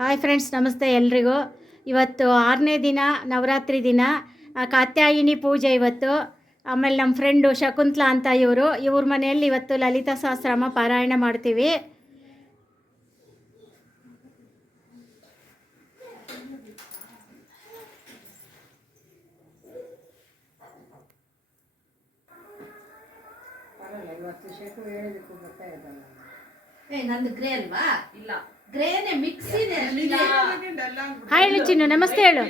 Hi friends ನಮಸ್ತೆ ಎಲ್ರಿಗೂ. ಇವತ್ತು ಆರನೇ ದಿನ ನವರಾತ್ರಿ ದಿನ ಕಾತ್ಯಾಯಿನಿ ಪೂಜೆ ಇವತ್ತು. ಆಮೇಲೆ ನಮ್ಮ ಫ್ರೆಂಡು ಶಕುಂತ್ಲಾ ಅಂತ ಇವರು. ಇವ್ರ ಮನೆಯಲ್ಲಿ ಇವತ್ತು ಲಲಿತಾ ಸಹಸ್ರಾಮ ಪಾರಾಯಣ ಮಾಡ್ತೀವಿ. ಏ ನಂದು ಗ್ರೇ ಅಲ್ವಾ? ಇಲ್ಲ. ಹಾಯ್ ಚಿನ್ನು ನಮಸ್ತೆ ಹೇಳು.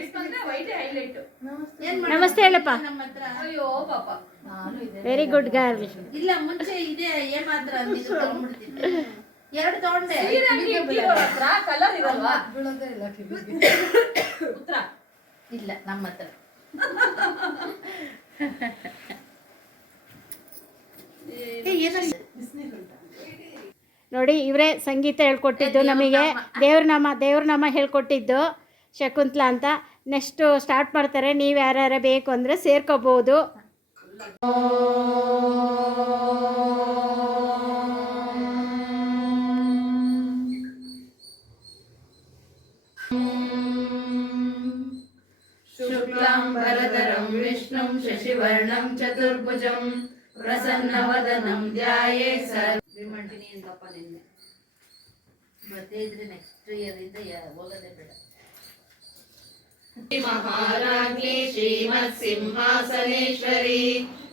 ನಮಸ್ತೆ. ಹೇಳಪ್ಪ. ವೆರಿ ಗುಡ್ ಗರ್ಲ್ ಇಲ್ಲ ಮುಂಚೆ ಇದೆ ಎರಡು ತಗೊಂಡೆ. ಕಲರ್ ಇರಲ್ವಾ? ಇಲ್ಲ ನಮ್ಮ ಹತ್ರ. ನೋಡಿ ಇವರೇ ಸಂಗೀತ ಹೇಳ್ಕೊಟ್ಟಿದ್ದು ನಮಗೆ ದೇವ್ರ ನಾಮ ದೇವ್ರ ನಾಮ ಹೇಳ್ಕೊಟ್ಟಿದ್ದು ಶಕುಂತ್ಲಾ ಅಂತ ನೆಕ್ಸ್ಟು ಸ್ಟಾರ್ಟ್ ಮಾಡ್ತಾರೆ ನೀವು ಯಾರ್ಯಾರ ಬೇಕು ಅಂದರೆ ಸೇರ್ಕೋಬೋದು शुक्लाम्बरधरं विष्णुं शशिवर्णं चतुर्भुजं प्रसन्नवदनं ध्याये ಸರ್ವಿಮಂಟಿನಿ ಎಂದಪ್ಪ ನಿನ್ನೆ ಬರ್ತೇ ಇದ್ರೆ ನೆಕ್ಸ್ಟ್ ಇಯರ್ ಇಂದ ಯಾ- ಹೋಗೋದೇ ಬೇಡ महाराज्ञी श्रीमत्सिंहासनेश्वरी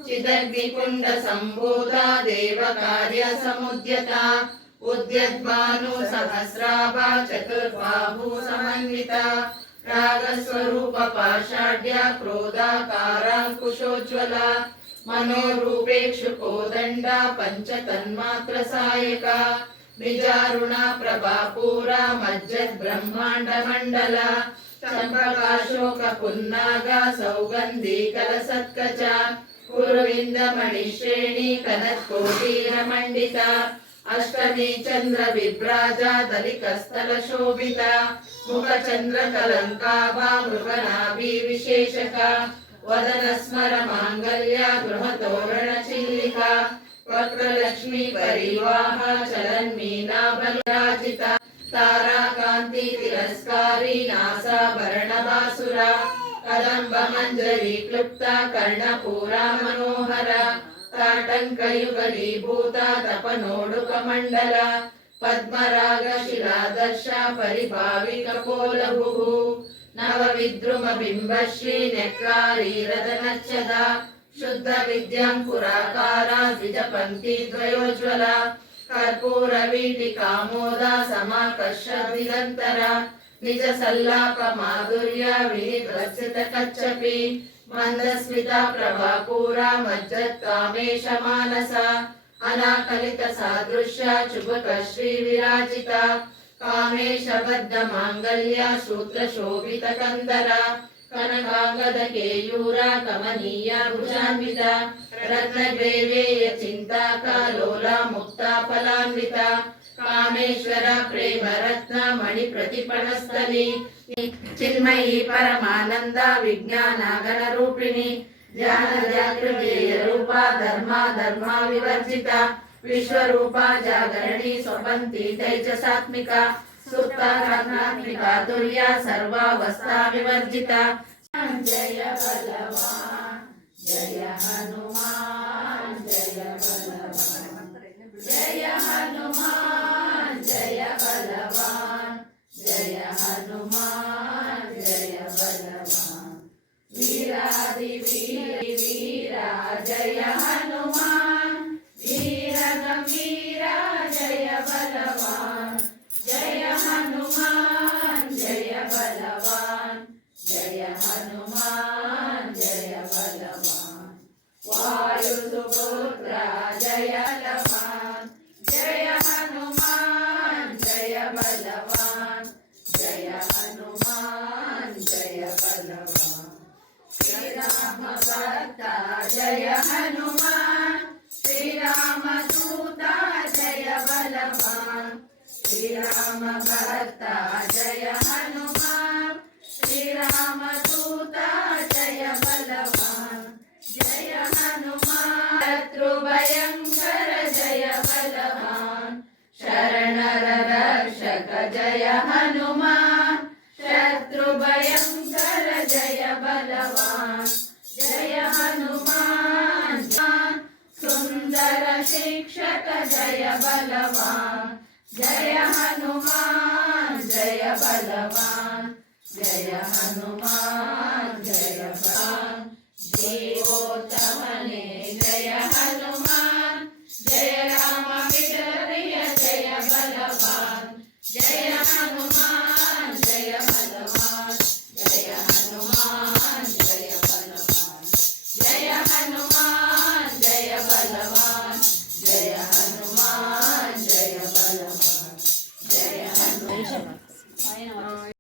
चिदग्निकुण्ड सम्भूता देवकार्यसमुद्यता उद्यद्भानु सहस्राभा चतुर्बाहु समन्विता रागस्वरूप पाषाढ्या क्रोधाकाराङ्कुशोज्ज्वला मनोरूपेक्षु कोदण्डा पञ्चतन्मात्रसायका विजारुणा प्रभापूरा मज्जद्ब्रह्माण्डमण्डला चम्पकाशोक पुन्नाग सौगन्धी कलसत्कच कुरुविन्दमणिश्रेणी कनत्कोटीरमण्डिता अष्टमी चन्द्र विभ्राजा दलिकस्थलशोभिता मुखचन्द्रकलङ्काभा मृगनाभि विशेषका वदनस्मर माङ्गल्या गृहतोरणचिल्लिका वक्रलक्ष्मी परिवाह चलन्मीनाभराजिता ताराकान्ति तिरस्कारी नासाभरणवासुरा कदम्बमञ्जरी क्लुप्ता कर्णपूरा मनोहरा ताटङ्कयुगलीभूता तपनोडुकमण्डला पद्मरागशिलादर्श परिभाविकपोलभुः नवविद्रुमबिम्बश्री न्यक्कारीरदनच्छदा शुद्धविद्याङ्कुराकारा द्विजपङ्क्तिद्वयोज्ज्वला कर्पूरवीटिकामोदा समाकर्षदिगन्तरा निज सल्लाप माधुर्य विनिध्वसितकच्छपि मन्दस्मिता प्रभापूरा मज्जत्कामेश मानसा अनाकलित सादृश्या चुबक श्रीविराजिता कामेशबद्ध माङ्गल्या सूत्रशोभितकन्दरा कनकाङ्गद केयूरा कमनीया भुजान्विता रत्नग्रेवेय चिन्ताकालोला मुक्ता फलान्विता कामेश्वर प्रेमरत्न मणिप्रतिपणस्थली चिन्मयी परमानन्द विज्ञानागणरूपिणी ध्यानजागृतेय रूपा धर्मा धर्मा विवर्जिता విశ్వరూపా జాగరణి స్వపంతి తైజసాత్మిక సుప్తాగ్నిక తుల్యా సర్వావస్థా వివర్జిత జయ బలవాన్ జయ హనుమాన్ జయ హనుమాన్ జయ బలవా శ్రీరామ భక్త జయ హనుమాన్ శ్రీరామ దూత జయ బలవా శ్రీరామ భక్త జయ హనుమాన్ శ్రీరామ దూత జయ బలవా జయ హనుమాన్ శత్రుభయంకర జయ బలవాన్ बलवान जय हनुमान सुंदर शिक्षक जय बलवान जय हनुमान जय बलवान जय हनुमान जय बलवान जीवोत्तम